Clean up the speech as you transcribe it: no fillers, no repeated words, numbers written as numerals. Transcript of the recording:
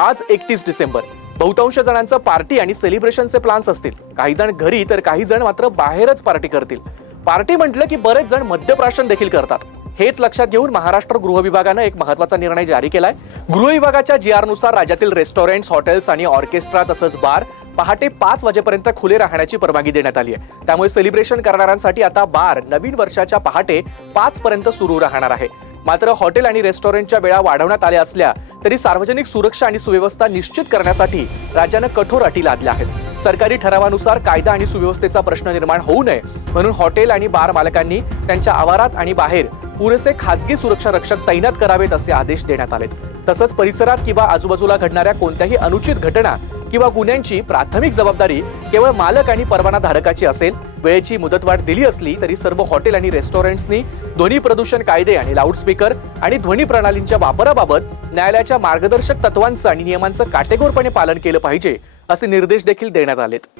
आज 31 डिसेंबर. बहुतांश जणांचं पार्टी आणि सेलिब्रेशनचे प्लॅन्स असतील. काही जण घरी तर काही जण मात्र बाहेरच पार्टी करतील. पार्टी म्हटलं की बरेच जण मद्यप्राशन देखील करतात. हेच लक्षात घेऊन महाराष्ट्र गृह विभागानं एक महत्त्वाचा निर्णय जारी केलाय. गृह विभागाच्या GR नुसार राज्यातील रेस्टॉरंट्स, हॉटेल्स आणि ऑर्केस्ट्रा तसंच बार पहाटे 5 वाजेपर्यंत खुले राहण्याची परवानगी देण्यात आली आहे. त्यामुळे सेलिब्रेशन करणाऱ्यांसाठी आता बार नवीन वर्षाच्या पहाटे 5 पर्यंत सुरू राहणार आहे. मात्र हॉटेल आणि रेस्टॉरंटच्या वेळा वाढवण्यात आल्या असल्या तरी सार्वजनिक सुरक्षा आणि सुव्यवस्था निश्चित करण्यासाठी राज्यानं कठोर अटी लादल्या आहेत. सरकारी ठरावानुसार कायदा आणि सुव्यवस्थेचा प्रश्न निर्माण होऊ नये म्हणून हॉटेल आणि बार मालकांनी त्यांच्या आवारात आणि बाहेर पुरेसे खासगी सुरक्षा रक्षक तैनात करावेत असे आदेश देण्यात आलेत. तसंच परिसरात किंवा आजूबाजूला घडणाऱ्या कोणत्याही अनुचित घटना किंवा गुन्ह्यांची प्राथमिक जबाबदारी केवळ मालक आणि परवाना धारकाची असेल. वेळेची मुदतवाढ दिली असली तरी सर्व हॉटेल आणि रेस्टॉरंट्सनी ध्वनी प्रदूषण कायदे आणि लाऊडस्पीकर आणि ध्वनी प्रणालींच्या वापराबाबत न्यायालयाच्या मार्गदर्शक तत्वांचं आणि नियमांचं काटेकोरपणे पालन केलं पाहिजे असे निर्देश देखील देण्यात आलेत.